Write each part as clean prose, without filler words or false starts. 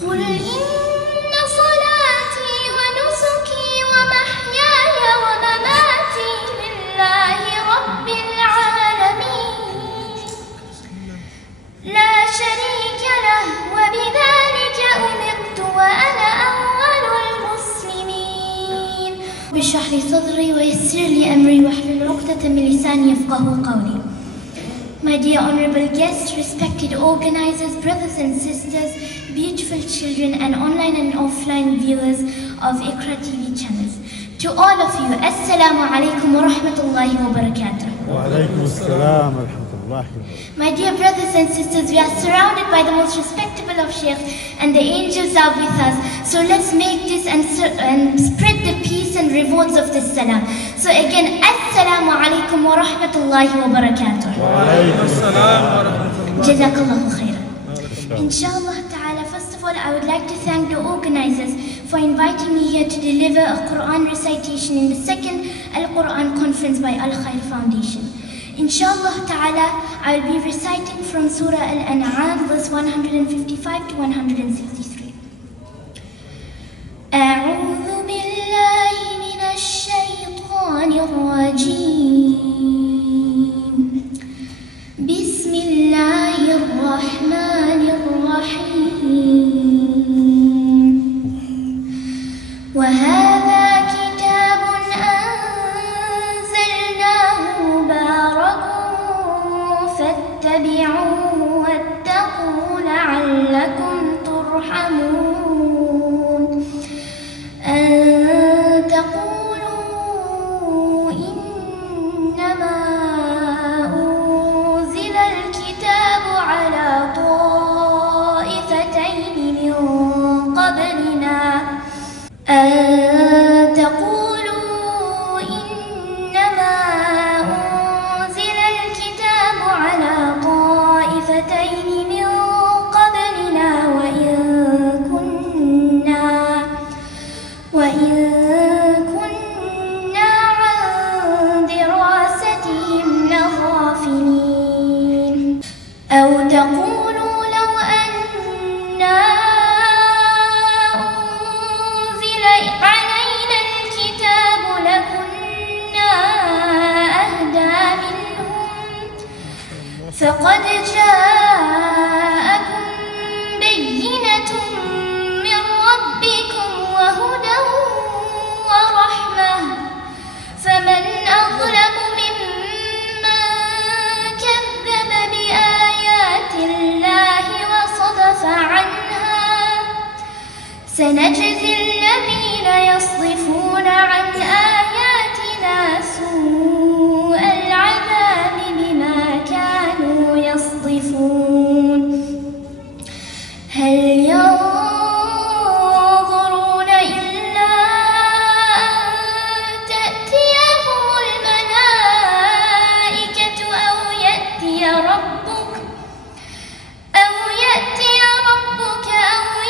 قل إن صلاتي ونسكي ومحياي ومماتي لله رب العالمين لا شريك له وبذلك أمرت وأنا أول المسلمين. اشرح لي صدري ويسر لي أمري واحلل عقدة من لساني يفقهوا قولي. My dear honorable guests, respected organizers, brothers and sisters, beautiful children and online and offline viewers of Iqra TV channels. To all of you, Assalamu alaikum wa rahmatullahi wa barakatuh. Wa alaikum assalam wa rahmatullahi. My dear brothers and sisters, we are surrounded by the most respectable of sheikhs and the angels are with us. So let's make this and spread the peace and rewards of this salam. So again, Assalamu alaikum wa rahmatullahi wa barakatuh. Wa alaikum assalam wa rahmatullahi. Jazakallahu khairan. Inshallah ta'ala, first of all, I would like to thank the organizers for inviting me here to deliver a Quran recitation in the second Al-Quran conference by Al-Khair Foundation. Inshallah ta'ala, I will be reciting from Surah Al-An'am, verse 155 to 163. أعوذ بالله من الشيطان الرجيم. بسم الله الرحمن الرحيم. وهذا كتاب أنزلناه مبارك فاتبعوه واتقوا لعلكم ترحمون. أن تقولوا إنما أنزل الكتاب على طائفتين من قبلنا وإن كنا عن دراستهم لغافلين. أو تقولوا لو أنا أنزل علينا الكتاب لكنا أهدى منهم فقد جاءكم بينة من ربكم وهدى ورحمة فمن أظلم ممن كذب بآيات الله وصدف عنها. سنجزي الذين يصدفون عن آياتنا سوء العذاب بما كانوا يصدفون. هل ينظرون إلا أن تأتيهم الملائكة أو يأتي ربك أو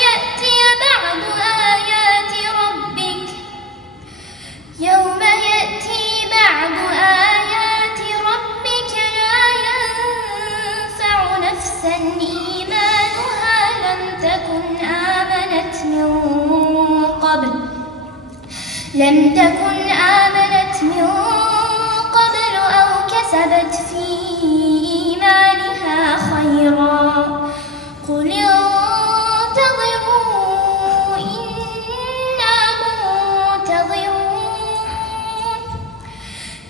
يأتي بعض آيات ربك. يوم يأتي بعض آيات ربك لا ينفع نفسا إيمانها لم تكن آمنت من قبل أو كسبت في إيمانها خيرا. قل انتظروا إنا منتظرون.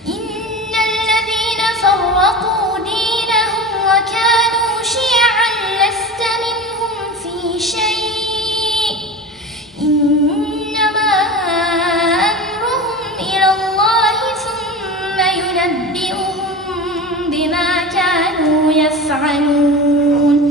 إن الذين فرقوا دينهم وكانوا شيعا لست منهم في شيء إنما أمرهم إلى الله ثم ينبئهم بما كانوا يفعلون.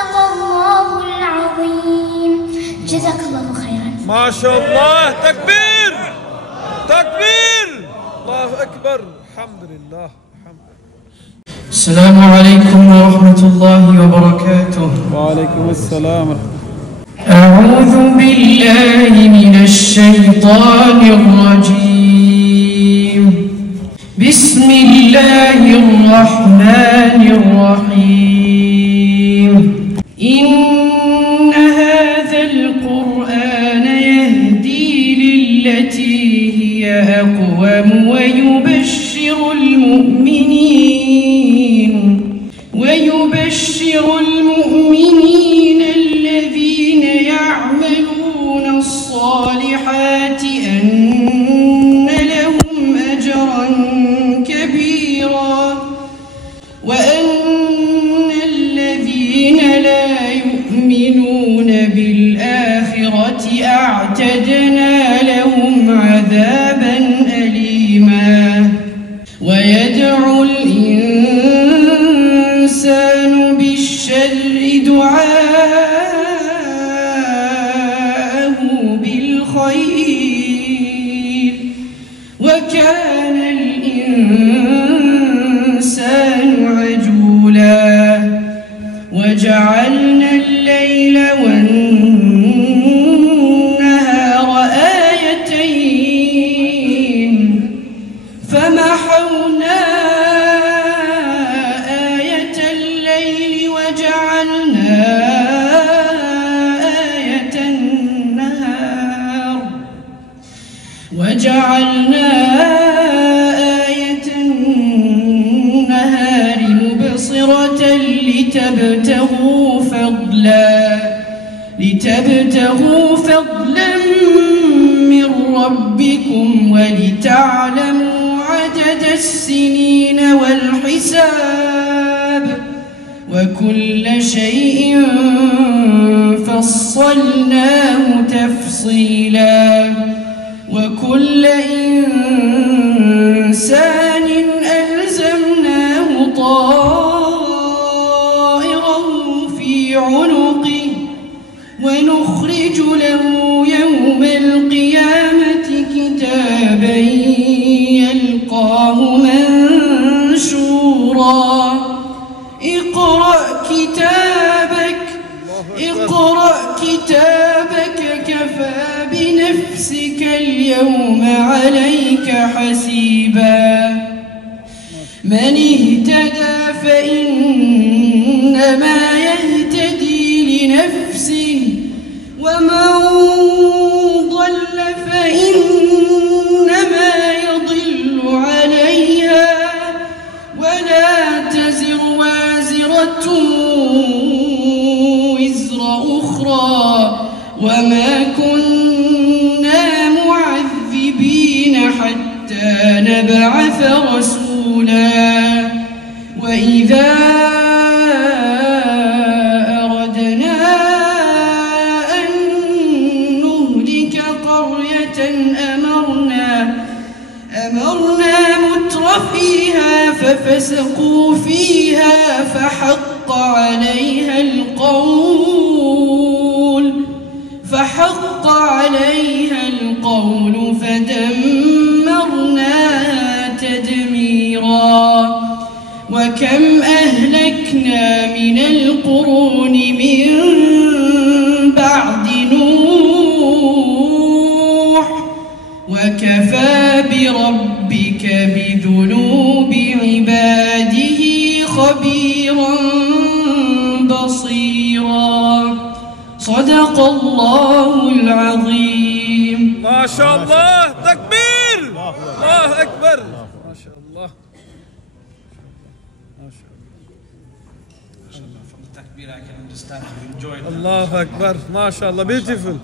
صدق الله العظيم. جزاك الله خيرا. ما شاء الله. تكبير تكبير. الله أكبر. الحمد لله. السلام عليكم ورحمة الله وبركاته. وعليكم السلام. أعوذ بالله من الشيطان الرجيم. بسم الله الرحمن الرحيم. إن هذا القرآن يهدي للتي هي أقوم ويبشر المؤمنين الذين يعملون الصالحات أن لهم أجرا كبيرا وأن الذين لا يؤمنون بالآخرة أعتدنا لهم عذابا أليما. ويدعو الإنسان بالشر دعاءه بالخير وكان الإنسان عجولا. وجعلنا الليل والنهار آيتين فمحونا آية الليل وجعلنا آية النهار مبصرة لتبتغوا فضلا من ربكم ولتعلموا عدد السنين والحساب وكل شيء فصلناه تفصيلا. وكل إنسان ألزمناه طائره في عنقه ونخرج له يوم القيامة كتابا يلقاه منشورا. اقرأ كتابك كفى بنفسك اليوم عليك حسيبا. من اهتدى فإنما يهتدي لنفسه ومن ضل فإنما يضل عليها ولا تزر وازرة وزر أخرى وما كنا معذبين حتى نبعث رسولا. وإذا أردنا أن نهلك قرية أمرنا مترفيها ففسقوا فيها فحق عليها القول فدمرناها تدميرا. وكم أهلكنا من القرون من بعد نوح وكفى بربك بذنوب عباده خبيرا بصيرا. صدق الله العظيم. ما شاء الله. تكبير. الله أكبر. ما شاء الله. الله أكبر. ما شاء الله. beautiful.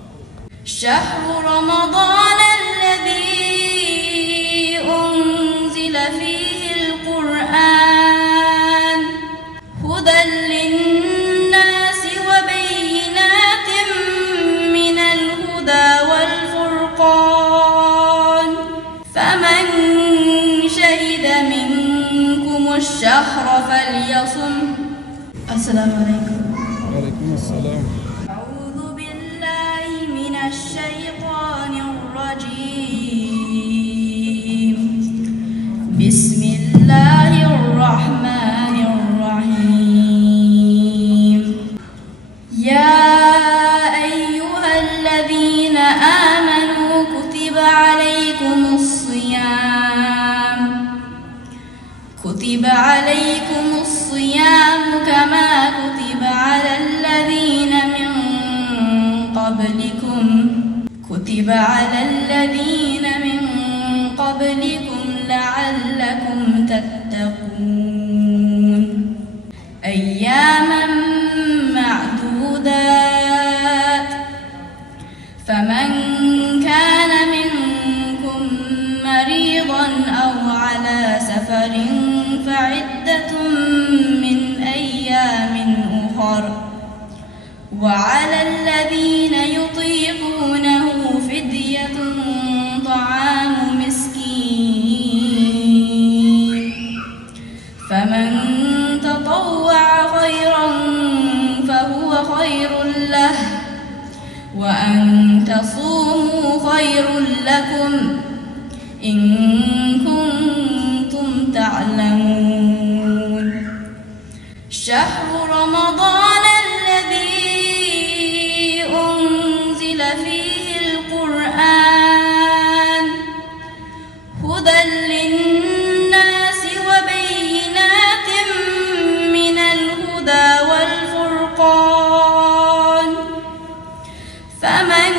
شهر رمضان الذي أنزل فيه القرآن هدى للناس وبينات من الهدى والفرقان فمن شهد منكم الشهر فليصم. السلام عليكم. وعليكم السلام. أعوذ بالله من الشيطان الرجيم. بسم الله الرحمن الرحيم. يا أيها الذين آمنوا كتب عليكم الصيام كما كتب على الذين من قبلكم لعلكم تتقون. أياما معدودات، فمن كان منكم مريضا أو على سفر فعدة من أيام أخر، وعلى الذين يطيقونه فدية طعام مسكين، فمن تطوع خيرا فهو خير له، وأن تصوموا خير لكم إن كنتم تعلمون. شهر رمضان الذي أنزل فيه القرآن هدى للناس وبينات من الهدى والفرقان، فمن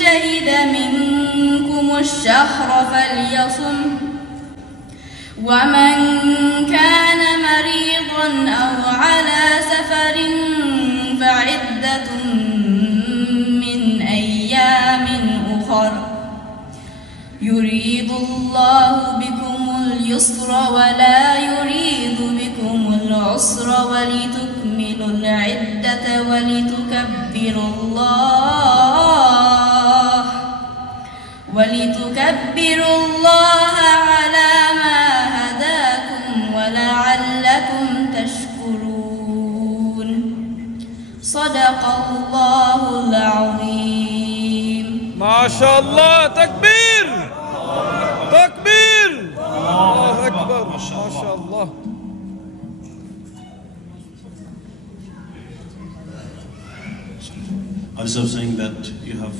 شهد منكم الشهر فليصم، ومن كان مريضا أو على سفر فعدة من أيام أخر، يريد الله بكم اليسر ولا يريد بكم العسر، ولتكملوا العدة ولتكبروا الله على ما هداكم ولعلكم تشكرون. صدق الله العظيم. ما شاء الله. تكبير تكبير. الله أكبر. ما شاء الله. Also saying that you have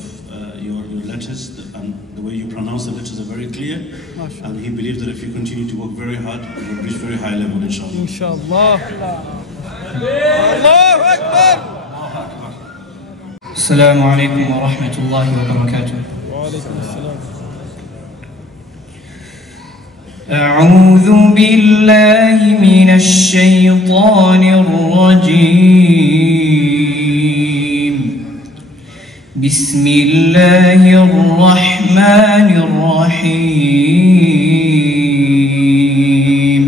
your letters and the way you pronounce the letters are very clear, and he believes that if you continue to work very hard, you will reach very high level, inshallah. Inshallah. Allahu Akbar. Assalamu alaikum wa rahmatullahi wa barakatuh. Wa alaikum assalam. أعوذ بالله من الشيطان الرجيم. بسم الله الرحمن الرحيم.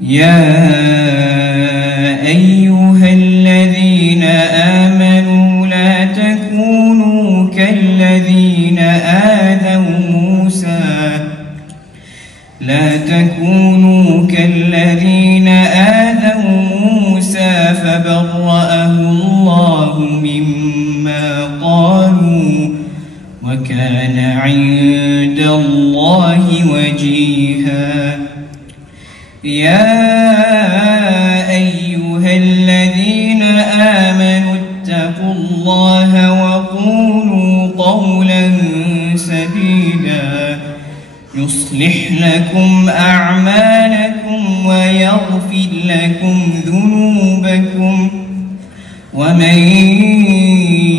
يا أيها الذين آمنوا لا تكونوا كالذين آذوا موسى فبرأه الله مما قالوا وكان عند الله وجيها. يا أيها الذين آمنوا اتقوا الله وقولوا قولا سديدا يصلح لكم أعمالكم ويغفر لكم ذنوبكم، ومن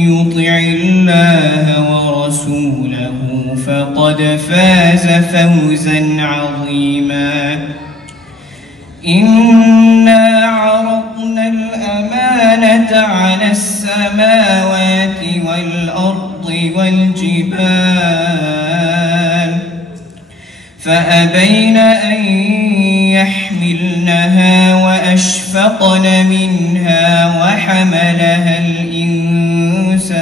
يطع الله ورسوله فقد فاز فوزا عظيما. إنا عرضنا الأمانة على السماوات والأرض والجبال فأبين أن يحملنها وأشفقن منها وحملها الإنسان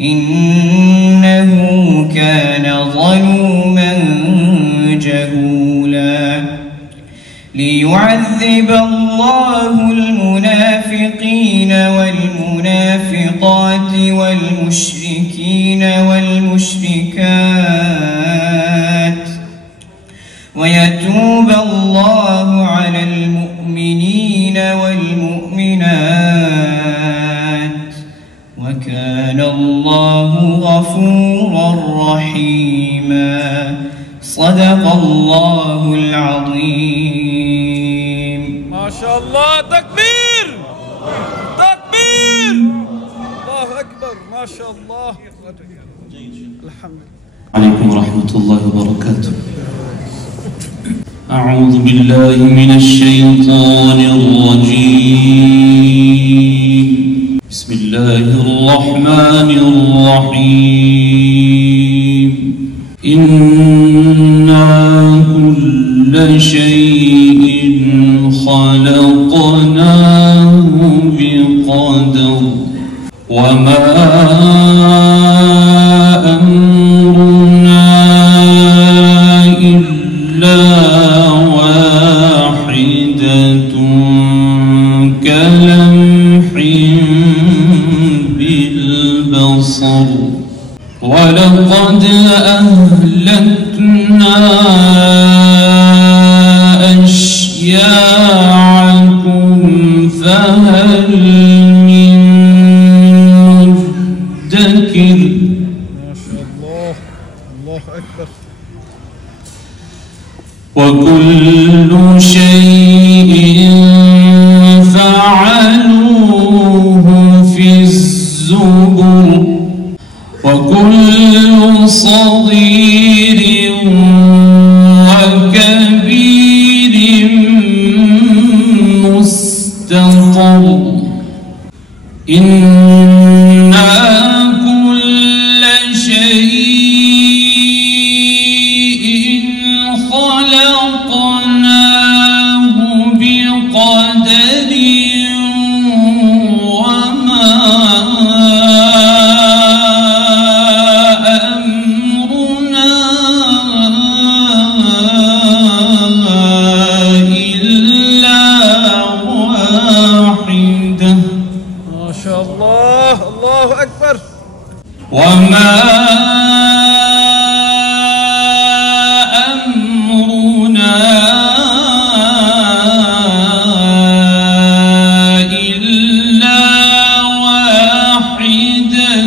إنه كان ظلوما جهولا. ليعذب الله المنافقين والمنافقات والمشركين والمشركات ويتوب الله على المؤمنين والمؤمنات وكان الله غفورا رحيما. صدق الله العظيم. ما شاء الله. تكبير تكبير. الله أكبر. ما شاء الله. الحمد لله. عليكم ورحمة الله وبركاته. أعوذ بالله من الشيطان الرجيم. بسم الله الرحمن الرحيم. إنا كل شيء خلقناه بقدر وما أمرنا إلا واحدة كلمح بالبصر ولقد أهلكنا أشياعكم فهل من مدكر. ما شاء الله. الله أكبر. وكل شيء فعلوه في الزبر وكل صغير وكبير مستطر. إنا كل شيء خلقناه بقدر وما أمرنا إلا واحدة. ما شاء الله. الله أكبر. وما أمرنا إلا واحدة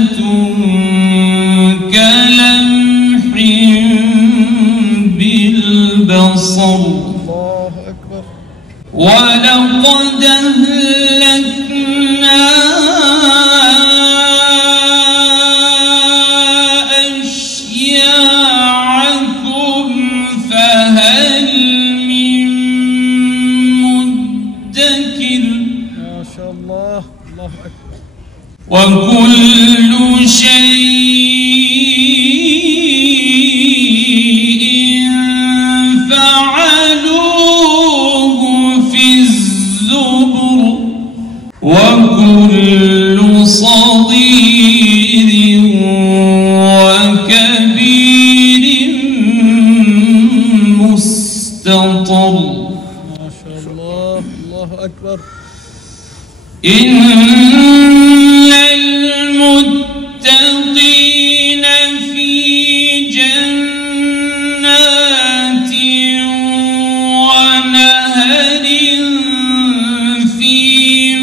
كلمح بالبصر. الله أكبر. ولقد أهلكنا أشياعكم فهل من مدكر. ما شاء الله. الله أكبر. وكل شيء فعلوه في الزبر وكل صغير وكبير مستطر. ما شاء الله. الله أكبر. إن المتقين في جنات ونهر في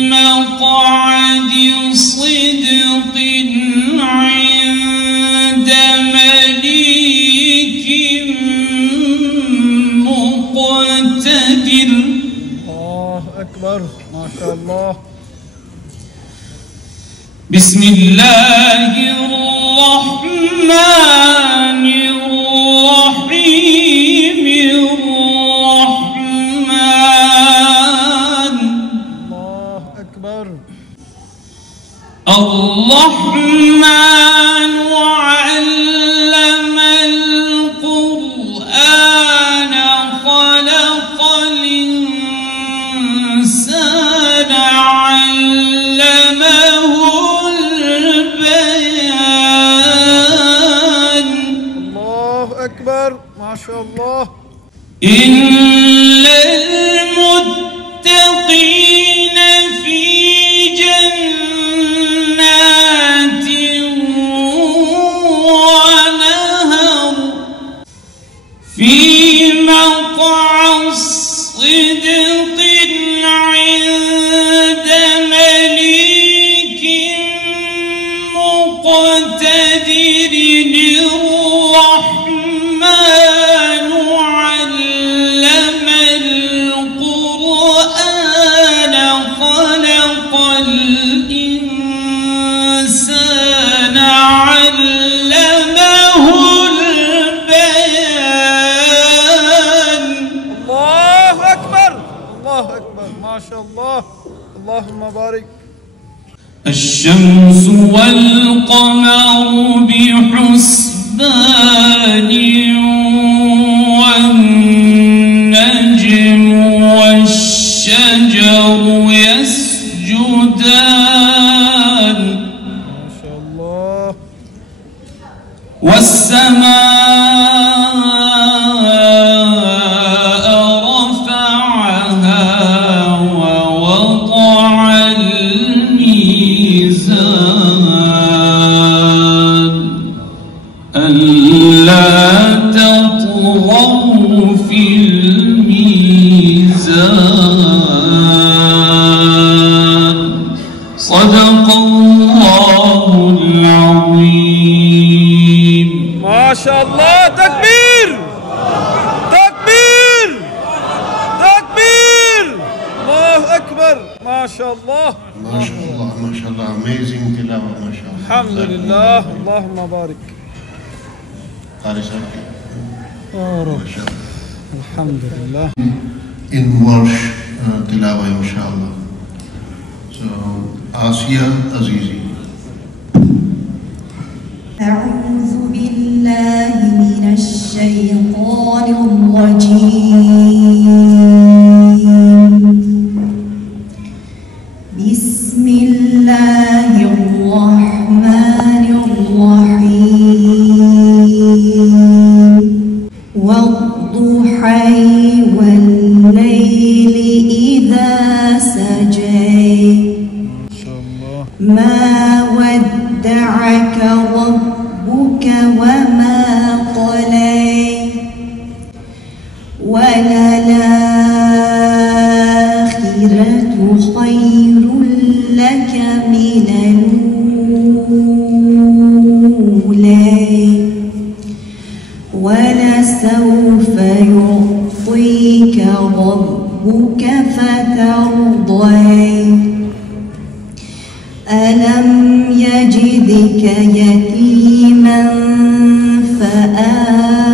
مقعد صدق عند مليك مقتدر. الله أكبر. ما شاء الله. بسم الله الرحمن الرحيم. الرحمن. الله أكبر. الرحمن علم القرآن خلق الإنسان علمه البيان. الله أكبر. ما شاء الله. إن صدق عند مليك مقتدر الرحمن علم القرآن خلق الإنسان علمه البيان. الله أكبر الله أكبر ما شاء الله اللهم بارك. الشمس والقمر بحسبان والنجم والشجر يسجدان ما شاء الله. والسماء رفعها ووضع الميزان ألا تطغوا في الميزان. صدق الله العظيم. ما شاء الله. تكبير تكبير تكبير. الله أكبر ما شاء الله ما شاء الله ما شاء الله. Amazing تلاوة ما شاء الله. الحمد لله اللهم بارك. قارئ صاحب يا رب ما شاء الله. الحمد لله. In Warsh تلاوة إن شاء الله. So Asiya Azizi. أعوذ بالله من الشيطان الرجيم. بسم الله الرحمن الرحيم. والضحى والليل إذا سجى ما ودعك ربك وما قلى وللآخرة خير لك من الأولى ولسوف يعطيك ربك فترضى. ألم يجدك يتيما فآوى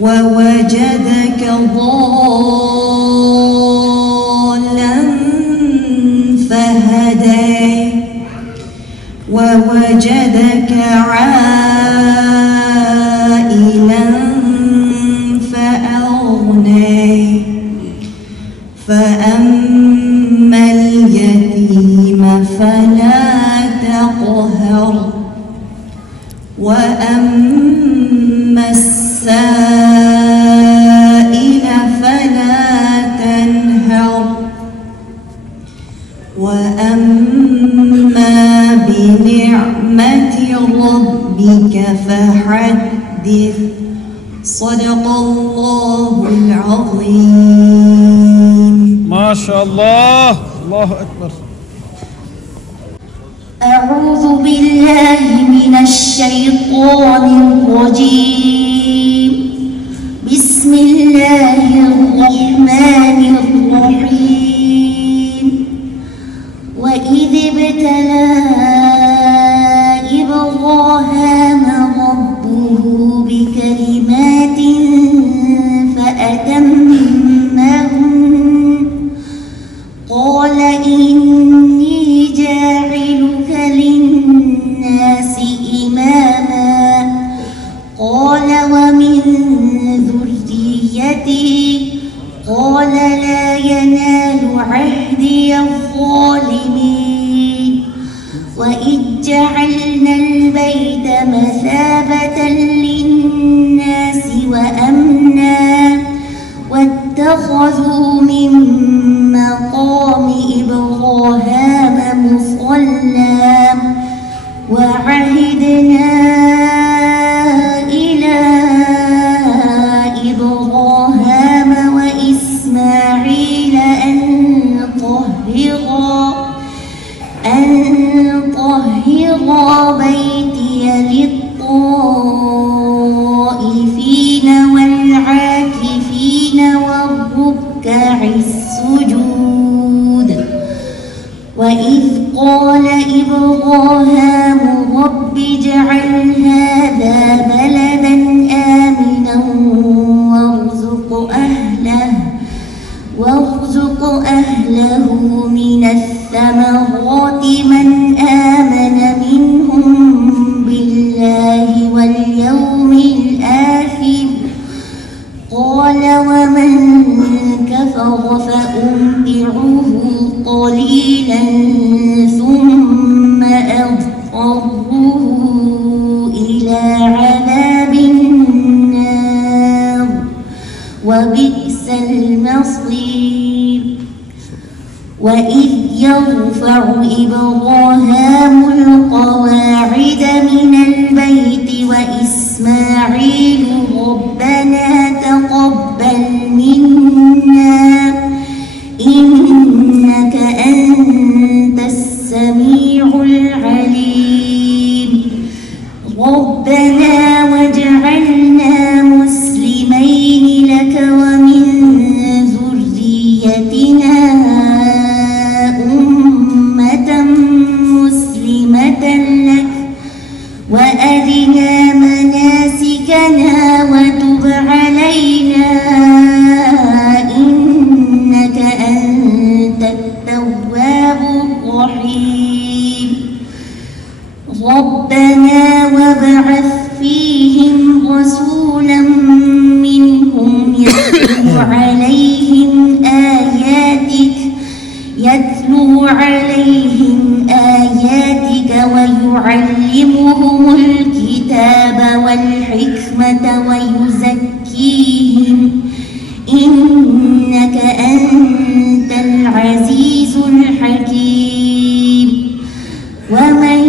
ووجدك ضالا فهدى ووجدك عائلا فأغنى. فأما اليتيم فلا تقهر وأما السائل فلا تنهر وأما بنعمة ربك فحدث. صدق الله العظيم. ما شاء الله الله أكبر. أعوذ بالله من الشيطان الرجيم. بسم الله الرحمن الرحيم. وإذ ابتلى إبراهيم ربه بكلمات فأتمهن قال إني جاعلك للناس إماما قال ومن ذريتي قال لا ينال عهدي الظالمين. وإذ جعلنا البيت مثابة للناس وأمنا واتخذوا من مقام إبراهيم مصلى وعهدنا إلى وإذ قال إبراهيم رب اجعل هذا بلدا آمنا وارزق أهله من الثمرات من آمن منهم بالله واليوم الآخر قال ومن كفر فأمتعه قليلا ثم أضطره إلى عذاب النار وبئس المصير وإذ يرفع إبراهيم القواعد من البيت وإسماعيل ربنا تقبل منا إنك أنت السميع العليم ربنا واجعلنا مسلمين لك ومن ذريتنا أمة مسلمة لك وأرنا مناسكنا وتب علينا إنك أنت التواب الرحيم ربنا وابعث فيهم رسولا منهم يتلو عليهم آياتك ويعلمهم الكتاب والحكمة ويزكيهم إنك أنت العزيز الحكيم ومن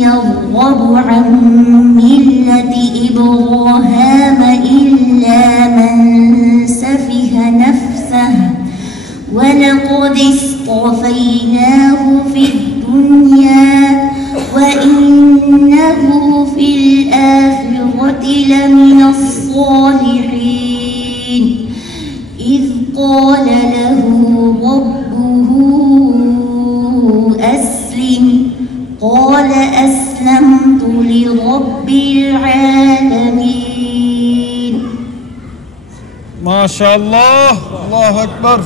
يرغب عن ملة إبراهيم إلا من سفه نفسه ولقد اصطفيناه في الدنيا وإنه في الآخرة لمن الصالحين إذ قال له ربه أسلم قال أسلمت لرب العالمين ما شاء الله الله أكبر